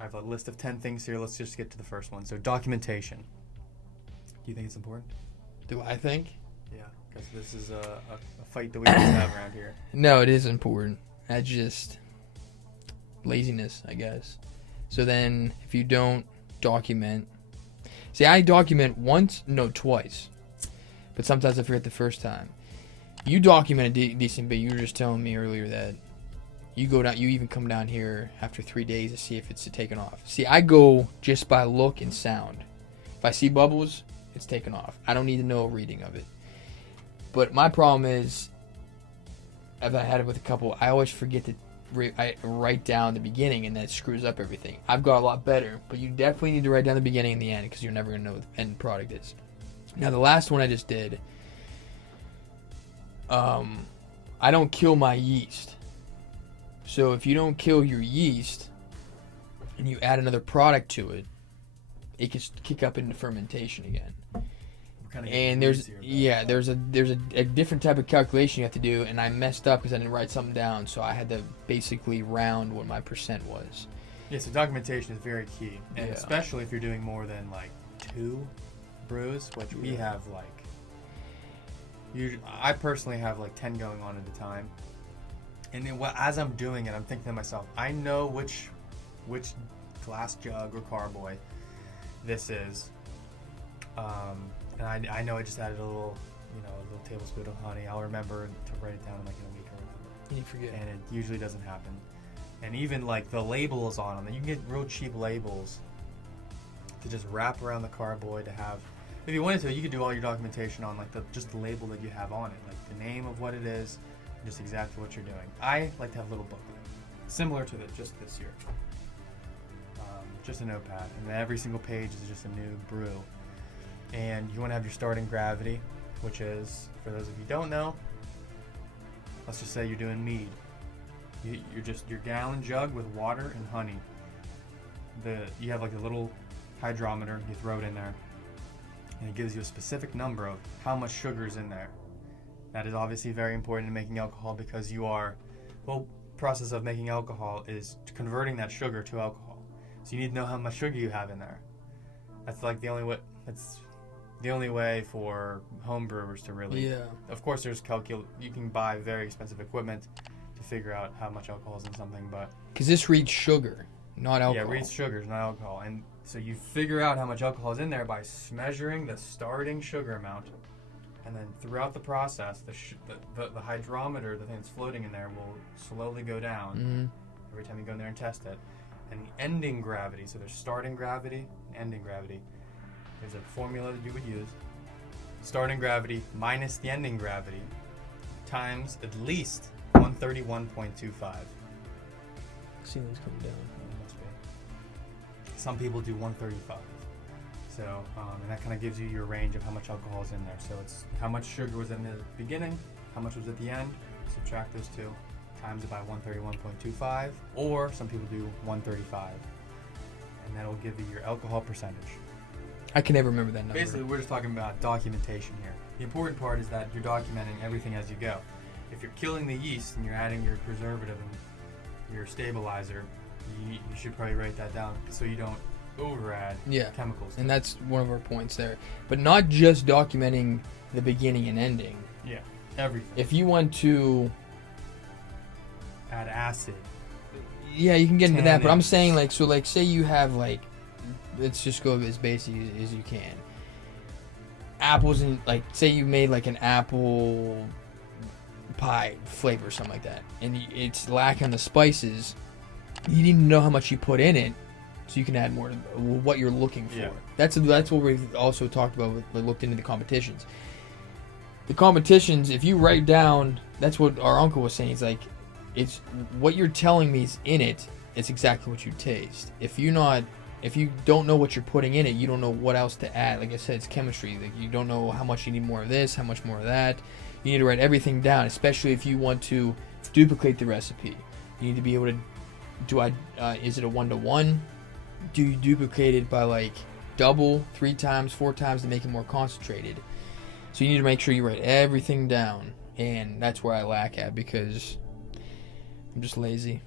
I have a list of 10 things here. Let's just get to the first one. So documentation. Do you think it's important? Do I think? Yeah, because this is a fight that we always have around here. No, it is important. That's just laziness, I guess. So then, if you don't document... See, I document twice. But sometimes I forget the first time. You document a decent bit. You were just telling me earlier that you go down. You even come down here after 3 days to see if it's taken off. See, I go just by look and sound. If I see bubbles, it's taken off. I don't need to know a reading of it. But my problem is, I've had it with a couple. I always forget to write down the beginning, and that screws up everything. I've got a lot better, but you definitely need to write down the beginning and the end because you're never going to know what the end product is. Now, the last one I just did, I don't kill my yeast. So if you don't kill your yeast and you add another product to it, it can kick up into fermentation again. And there's a different type of calculation you have to do, and I messed up because I didn't write something down, so I had to basically round what my percent was. Yeah, so documentation is very key, and especially if you're doing more than like 2 brews, which we have like. I personally have like 10 going on at a time, and then as I'm doing it, I'm thinking to myself, I know which glass jug or carboy this is. And I know I just added a little tablespoon of honey. I'll remember to write it down in like in a week or whatever. And you forget. And it usually doesn't happen. And even like the labels on them, you can get real cheap labels to just wrap around the carboy to have. If you wanted to, you could do all your documentation on like just the label that you have on it, like the name of what it is, just exactly what you're doing. I like to have a little booklet, similar to just this year. Just a notepad, and every single page is just a new brew. And you want to have your starting gravity, which is, for those of you who don't know, let's just say you're doing mead. You're just your gallon jug with water and honey. You have like a little hydrometer, you throw it in there, and it gives you a specific number of how much sugar is in there. That is obviously very important in making alcohol because process of making alcohol is converting that sugar to alcohol. So you need to know how much sugar you have in there. That's like the only way. That's the only way for home brewers to really. Yeah. Of course, there's you can buy very expensive equipment to figure out how much alcohol is in something, but because this reads sugar, not alcohol. Yeah, it reads sugars, not alcohol, and so you figure out how much alcohol is in there by measuring the starting sugar amount, and then throughout the process, the hydrometer, the thing that's floating in there, will slowly go down every time you go in there and test it. And the ending gravity, so there's starting gravity and ending gravity. There's a formula that you would use. Starting gravity minus the ending gravity times at least 131.25. Ceiling's coming down. Must be. Some people do 135. So, and that kind of gives you your range of how much alcohol is in there. So it's how much sugar was in the beginning, how much was at the end. Subtract those two. Times it by 131.25, or some people do 135, and that'll give you your alcohol percentage. I can never remember that number. Basically, we're just talking about documentation here. The important part is that you're documenting everything as you go. If you're killing the yeast and you're adding your preservative and your stabilizer, you should probably write that down so you don't over-add chemicals. And that's one of our points there. But not just documenting the beginning and ending. Yeah, everything. If you want to add acid. Yeah, you can get into that, but I'm saying say you have let's just go as basic as you can. Apples and say you made an apple pie flavor or something like that, and it's lacking the spices. You need to know how much you put in it, so you can add more to what you're looking for. Yeah. That's what we've also talked about. We looked into the competitions. The competitions, if you write down, that's what our uncle was saying. He's like, it's what you're telling me is in it. It's exactly what you taste. If you don't know what you're putting in it, you don't know what else to add. Like I said, it's chemistry. You don't know how much you need more of this, how much more of that. You need to write everything down, especially if you want to duplicate the recipe. You need to be able to is it a 1-to-1? Do you duplicate it by double, 3 times, 4 times to make it more concentrated? So you need to make sure you write everything down, and that's where I lack at because I'm just lazy.